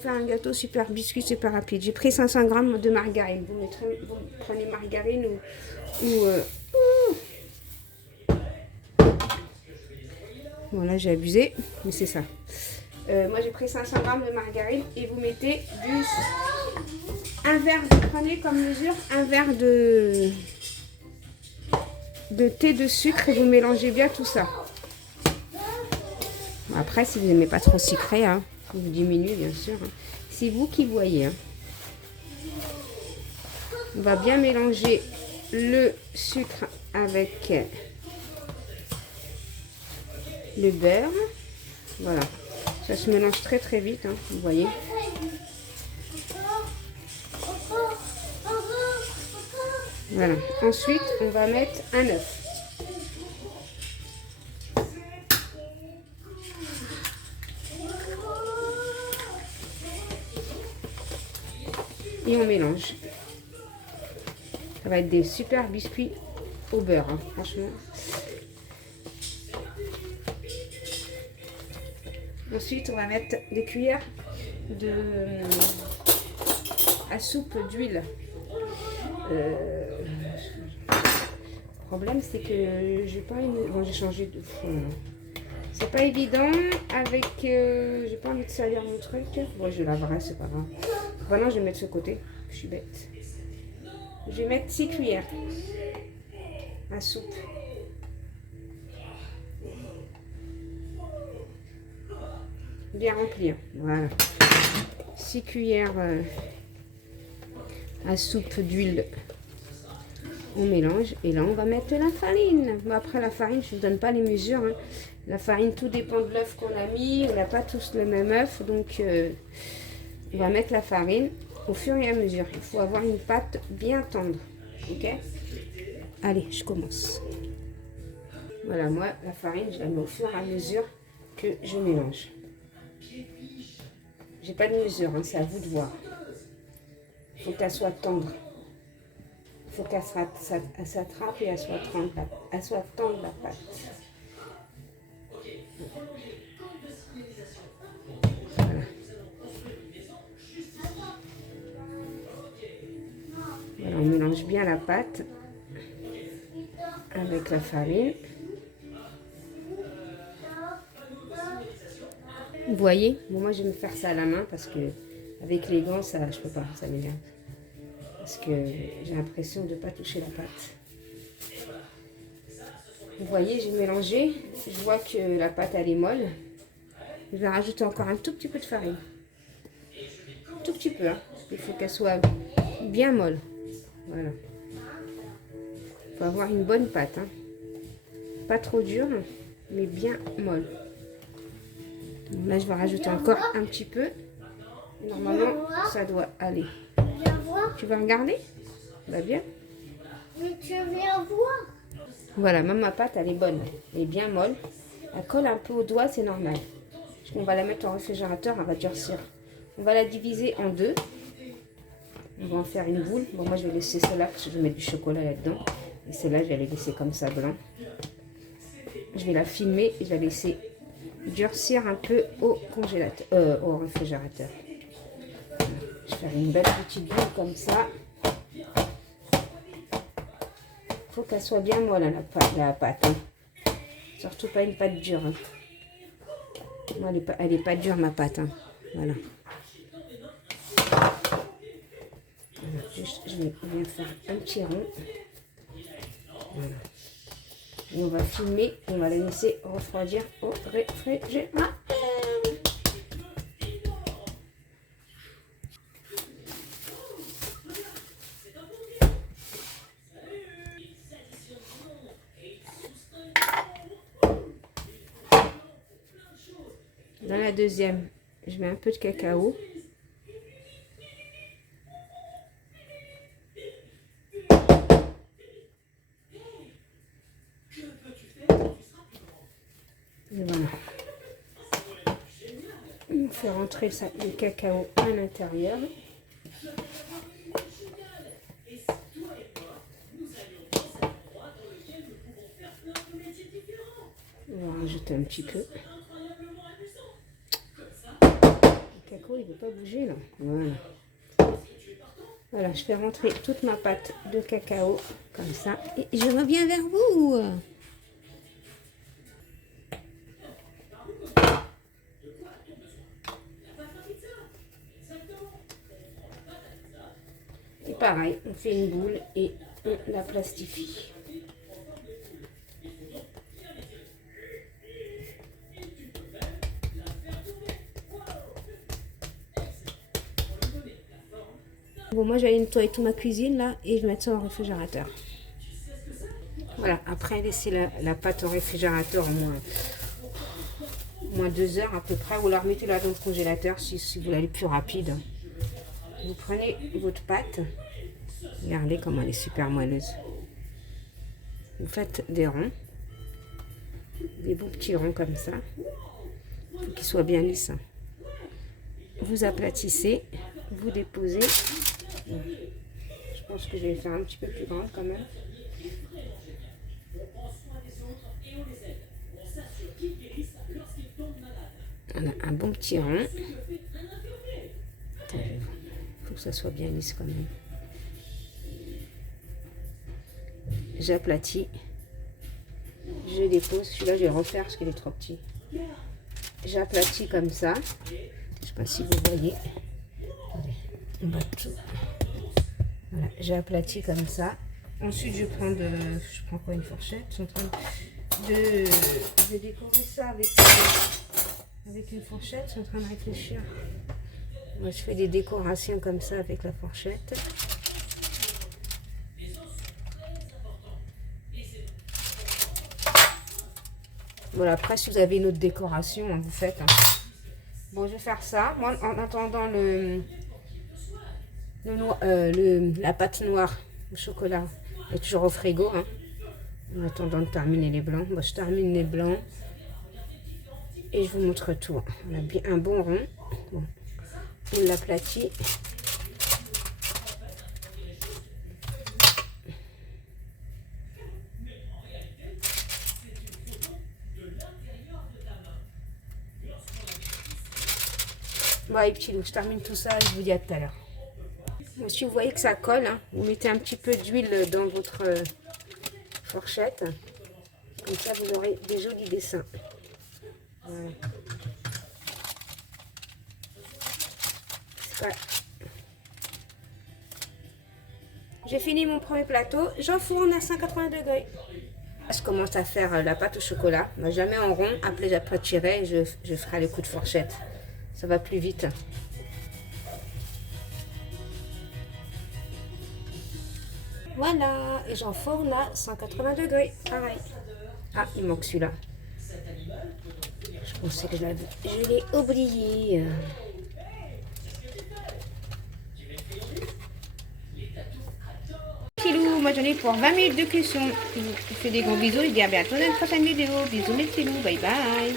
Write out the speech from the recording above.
faire un gâteau super biscuit, super rapide. J'ai pris 500 grammes de margarine. Vous prenez margarine bon, là, j'ai abusé, mais c'est ça. Moi, j'ai pris 500 grammes de margarine et vous mettez un verre. Vous prenez comme mesure un verre de thé de sucre et vous mélangez bien tout ça. Après, si vous n'aimez pas trop sucré, hein, vous diminuez bien sûr. Hein. C'est vous qui voyez. Hein. On va bien mélanger le sucre avec le beurre. Voilà. Ça se mélange très très vite, hein, vous voyez. Voilà. Ensuite, on va mettre un œuf. Et on mélange. Ça va être des super biscuits au beurre, hein, franchement. Ensuite, on va mettre des cuillères à soupe d'huile. Le problème, c'est que j'ai pas une... Bon, j'ai changé de fond. C'est pas évident avec... j'ai pas envie de salir mon truc. Bon, je laverai, c'est pas grave. Maintenant, je vais mettre ce côté. Je suis bête. Je vais mettre 6 cuillères à soupe. Bien rempli. Voilà. 6 cuillères à soupe d'huile. On mélange et là on va mettre la farine. Bon, après la farine, je ne vous donne pas les mesures. Hein. La farine, tout dépend de l'œuf qu'on a mis. On n'a pas tous le même œuf. Donc on va mettre la farine au fur et à mesure. Il faut avoir une pâte bien tendre. Ok? Allez, je commence. Voilà, moi la farine, je la mets au fur et à mesure que je mélange. J'ai pas de mesure, hein, c'est à vous de voir. Il faut qu'elle soit tendre. Il faut qu'elle s'attrape et elle soit tendre la pâte. Voilà. Voilà, on mélange bien la pâte avec la farine. Vous voyez, bon, moi je vais me faire ça à la main parce que avec les gants, ça, je peux pas, ça m'énerve. Parce que j'ai l'impression de ne pas toucher la pâte. Vous voyez, j'ai mélangé. Je vois que la pâte elle est molle. Je vais rajouter encore un tout petit peu de farine. Tout petit peu, hein. Il faut qu'elle soit bien molle. Voilà. Il faut avoir une bonne pâte. Hein. Pas trop dure, mais bien molle. Donc là, je vais rajouter encore un petit peu. Normalement, ça doit aller. Tu vas regarder? Bah bien. Mais tu viens voir. Voilà, même ma pâte, elle est bonne. Elle est bien molle. Elle colle un peu au doigt, c'est normal. On va la mettre en réfrigérateur, elle va durcir. On va la diviser en deux. On va en faire une boule. Bon, moi, je vais laisser celle-là parce que je vais mettre du chocolat là-dedans. Et celle-là, je vais la laisser comme ça, blanc. Je vais la filmer et je vais la laisser durcir un peu au congélateur, au réfrigérateur. Je vais faire une belle petite boule comme ça. Il faut qu'elle soit bien molle, hein, la pâte. Hein. Surtout pas une pâte dure. Hein. Moi, elle est pas dure, ma pâte. Hein. Voilà. Voilà. Juste, je vais bien faire un petit rond. Voilà. Et on va filmer. On va la laisser refroidir au réfrigérateur. Dans la deuxième, je mets un peu de cacao. Et voilà. On fait rentrer ça, le cacao à l'intérieur. On va rajouter un petit peu. Le cacao pot, il ne veut pas bouger là. Voilà. Voilà, je fais rentrer toute ma pâte de cacao comme ça. Et je reviens vers vous. Et pareil, on fait une boule et on la plastifie. Bon, moi, j'allais nettoyer toute ma cuisine, là, et je vais mettre ça au réfrigérateur. Voilà, après, laisser la pâte au réfrigérateur au moins 2 heures à peu près, ou alors mettez-la dans le congélateur si vous voulez aller plus rapide. Vous prenez votre pâte, regardez comment elle est super moelleuse. Vous faites des ronds, des beaux petits ronds comme ça, pour qu'ils soient bien lisses. Vous aplatissez, vous déposez. Je pense que je vais faire un petit peu plus grande quand même. Voilà, un bon petit rond. Il faut que ça soit bien lisse quand même. J'aplatis. Je dépose. Celui-là, je vais refaire parce qu'il est trop petit. J'aplatis comme ça. Je ne sais pas si vous voyez. On va tout. Voilà, j'ai aplati comme ça. Ensuite, je prends quoi, une fourchette. Je suis en train de décorer ça avec une fourchette. Je suis en train de réfléchir. Moi, je fais des décorations comme ça avec la fourchette. Voilà, après, si vous avez une autre décoration, vous faites. Hein. Bon, je vais faire ça. Moi, en attendant la pâte noire au chocolat est toujours au frigo, hein, en attendant de terminer les blancs. Moi, je termine les blancs et je vous montre tout. On a bien un bon rond. Bon. On l'aplatit. Bon, les petits loups, je termine tout ça et je vous dis à tout à l'heure. Si vous voyez que ça colle, hein, vous mettez un petit peu d'huile dans votre fourchette. Comme ça, vous aurez des jolis dessins. Voilà. Voilà. J'ai fini mon premier plateau. J'enfourne à 180 degrés. Je commence à faire la pâte au chocolat. Moi, jamais en rond. Après, j'aplatierai et je ferai le coup de fourchette. Ça va plus vite. Voilà, et j'enfourne à 180 degrés, pareil. Ah, il manque celui-là. Je pensais que je l'ai oublié. Pilou, moi j'en ai pour 20 minutes de cuisson. Je vous fais des gros bisous et je dis à bientôt dans une prochaine vidéo. Bisous mes petits loups, bye bye.